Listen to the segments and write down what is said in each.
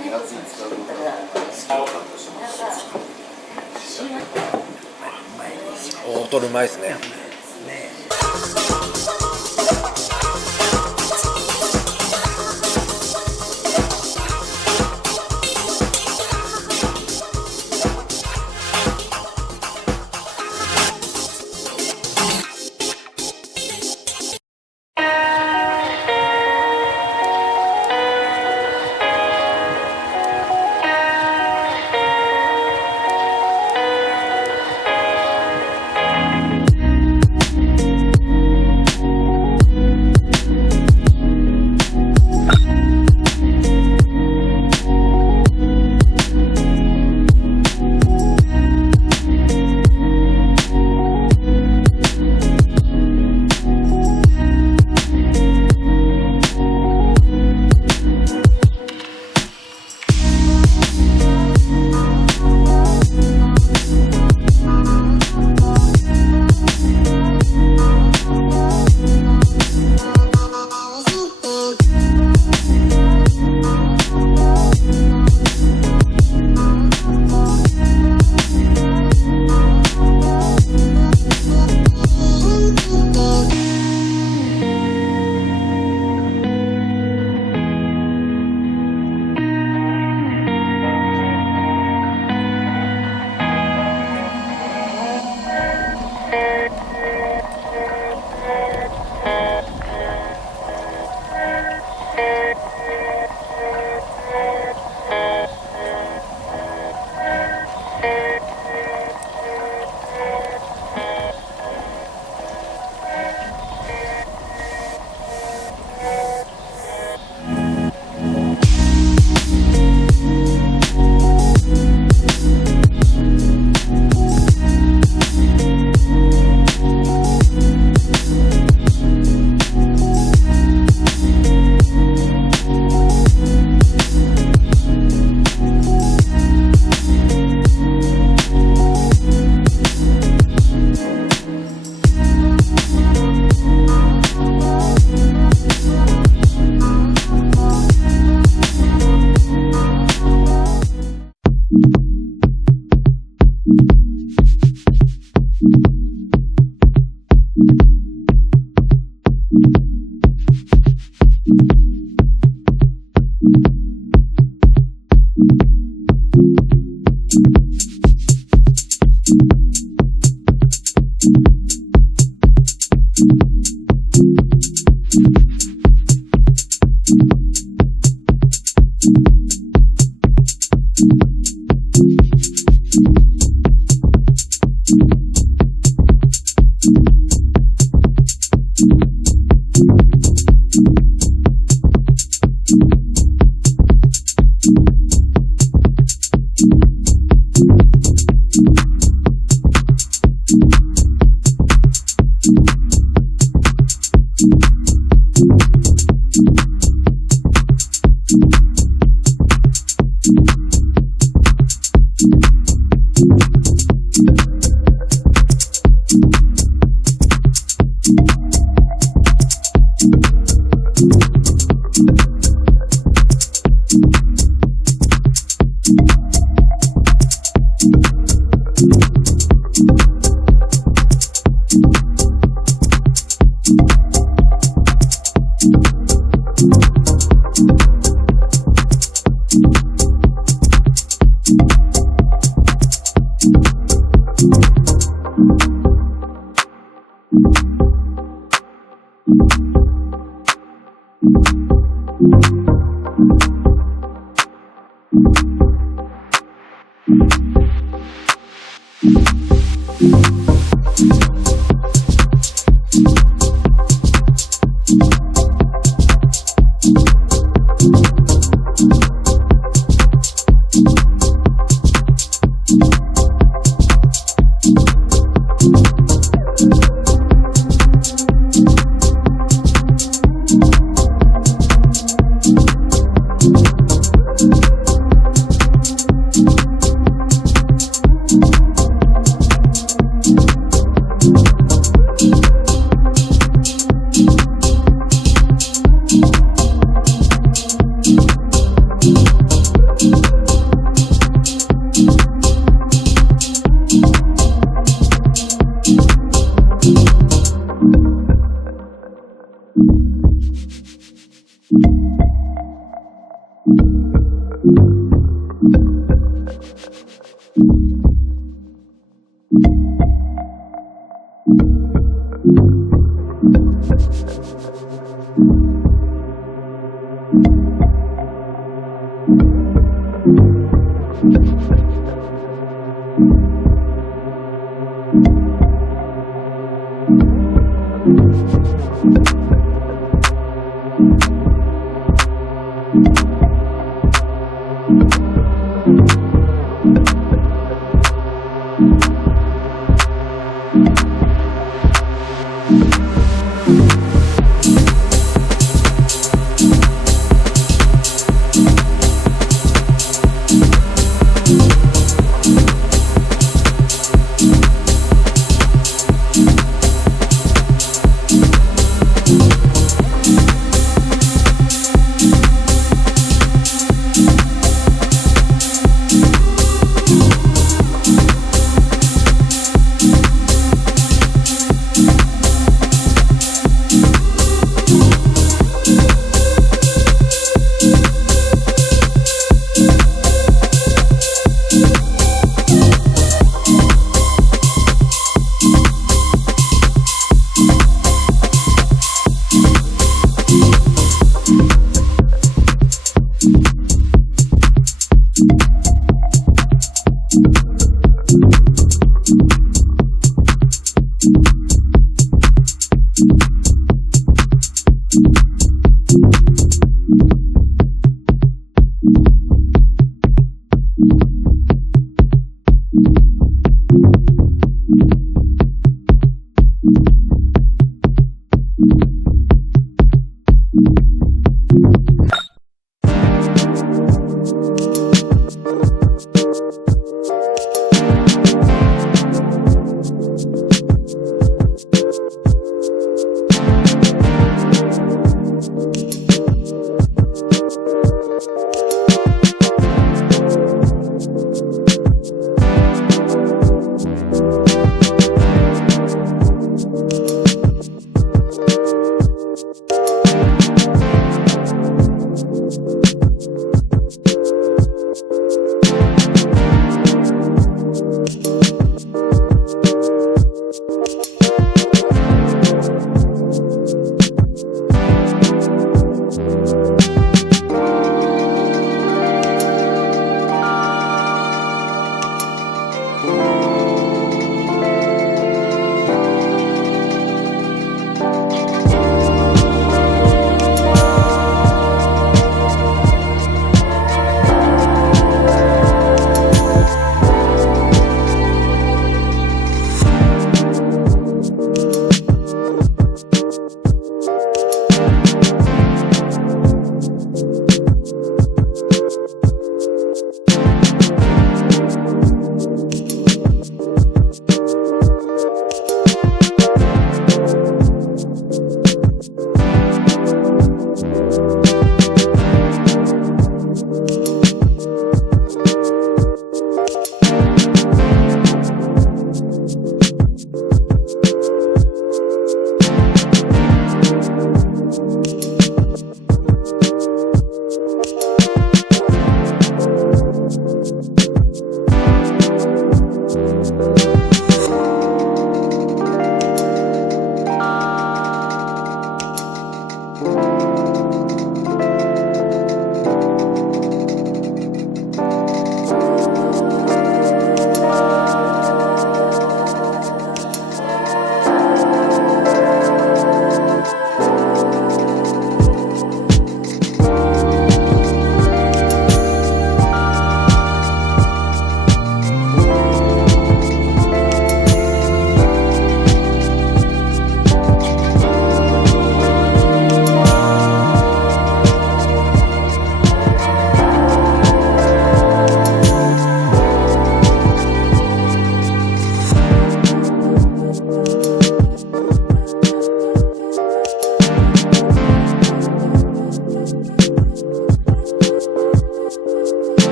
大トロうまいですね。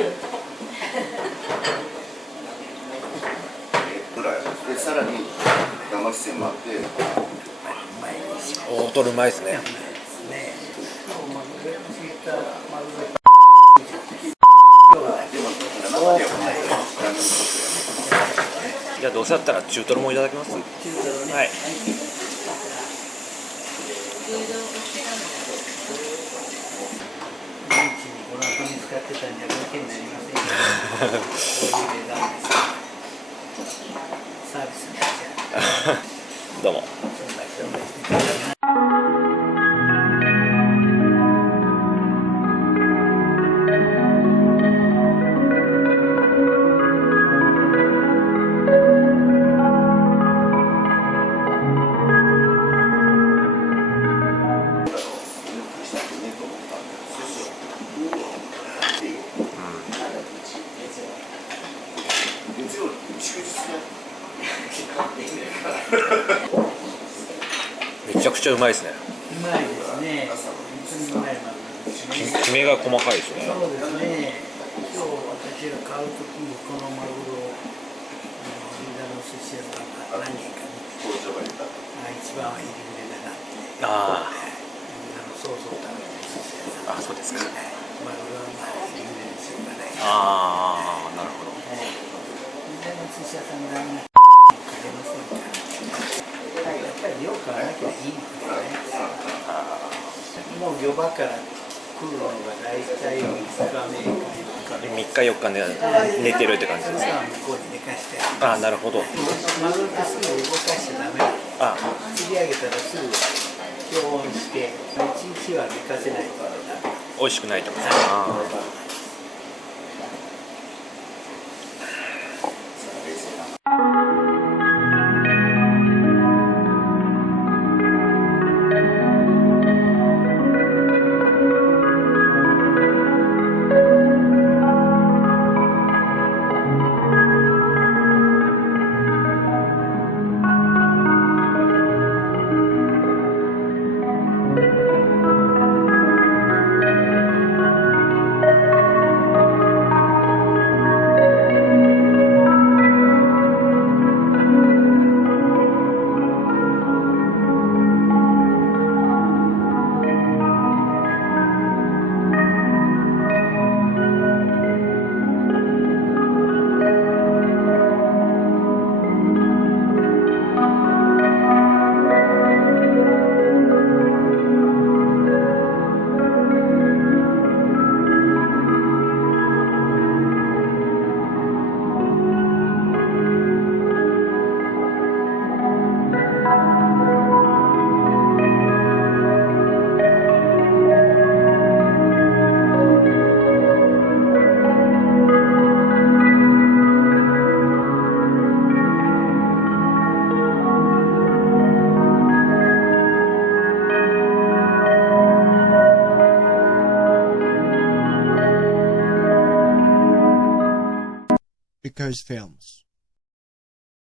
でさらに生四川もあって、大トロうまいですね。じゃあどうせだったら中トロもいただきます。はい。どうも。めちゃくちゃうまいですね。うまいですね。本当にうまいマグロですね。きめが細かいですね。そうですね。今日私が買うときにこのマグロを銀座の寿司屋さんが何人か見て、一番はいい船だなって。あ銀座のそうそう食べる寿司屋さん。あ、そうですか。マグロはまあいい船ですよね。ああ、なるほど。銀座の寿司屋さんがあんなかけませんから。やっぱり量買わなきゃいいんですよね。もう漁場から来るのが大体3日目3日4日寝てるって感じですね。向こうに寝かして、ああ、なるほど。マグロってすぐ動かしちゃダメだ。あ釣り上げたらすぐ常温して1日は寝かせないとダメ。美味しくないと思います。あ Because Films